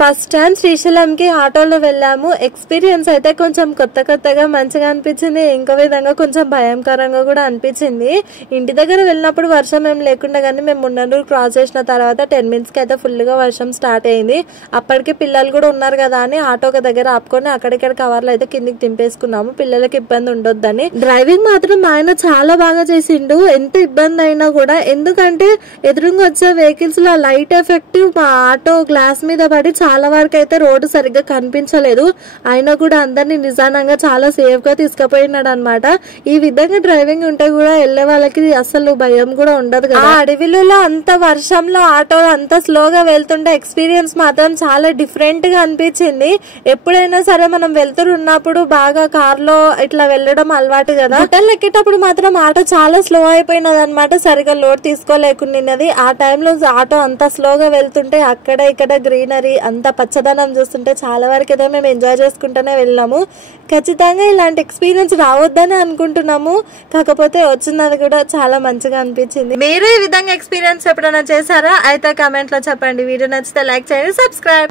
First time శ్రీశైలంకి ఆటోలో వెళ్ళాము. Experience అయితే కొంచెం కొత్తగా మంచిగా అనిపించింది. ఇంకో విధంగా కొంచెం భయంకరంగా కూడా అనిపించింది. ఇంటి దగ్గర వెళ్ళినప్పుడు వర్షం ఏం లేకుండా కానీ మేము ముండనూరు క్రాస్ చేసిన తర్వాత 10 minutes కి అయితే ఫుల్ గా వర్షం స్టార్ట్ అయింది. అప్పటికి పిల్లలు కూడా ఉన్నారు కదా అని ఆటో ఒక దగ్గర ఆపుకొని అక్కడిక్కడ కవర్లు అయితే కిందికి దింపేసుకున్నాము, పిల్లలకి ఇబ్బంది ఉండొద్దని. డ్రైవింగ్ మాత్రం ఆయన చాలా బాగా చేసిండు, ఎంత ఇబ్బంది అయినా కూడా. ఎందుకంటే ఎదురుగా వచ్చే వెహికల్స్ లో లైట్ ఎఫెక్ట్ మా ఆటో గ్లాస్ మీద పడి చాలా వరకు అయితే రోడ్డు సరిగ్గా కనిపించలేదు. అయినా కూడా అందరినీ నిజానంగా చాలా సేఫ్ గా తీసుకుపోయినాడు అనమాట. ఈ విధంగా డ్రైవింగ్ ఉంటే కూడా వెళ్లే వాళ్ళకి అసలు భయం కూడా ఉండదు కదా. అడవిలో అంత వర్షంలో ఆటో అంత స్లోగా వెళ్తుంటే ఎక్స్పీరియన్స్ మాత్రం చాలా డిఫరెంట్ గా అనిపించింది. ఎప్పుడైనా సరే మనం వెళ్తున్నప్పుడు బాగా కార్ లో ఇట్లా వెళ్ళడం అలవాటు కదా, హోటల్ ఎక్కేటప్పుడు మాత్రం ఆటో చాలా స్లో అయిపోయినది అనమాట. సరిగా లోడ్ తీసుకోలేకున్నది. ఆ టైంలో ఆటో అంత స్లోగా వెళ్తుంటే అక్కడ ఇక్కడ గ్రీనరీ అంత పచ్చదనం చూస్తుంటే చాలా వరకు అయితే మేము ఎంజాయ్ చేసుకుంటూనే వెళ్ళాము. ఖచ్చితంగా ఇలాంటి ఎక్స్పీరియన్స్ రావద్దని అనుకుంటున్నాము, కాకపోతే వచ్చినది కూడా చాలా మంచిగా అనిపించింది. మీరు ఈ విధంగా ఎక్స్పీరియన్స్ ఎప్పుడైనా చేశారా? అయితే కామెంట్ లో చెప్పండి. వీడియో నచ్చితే లైక్ చేయండి, సబ్స్క్రైబ్.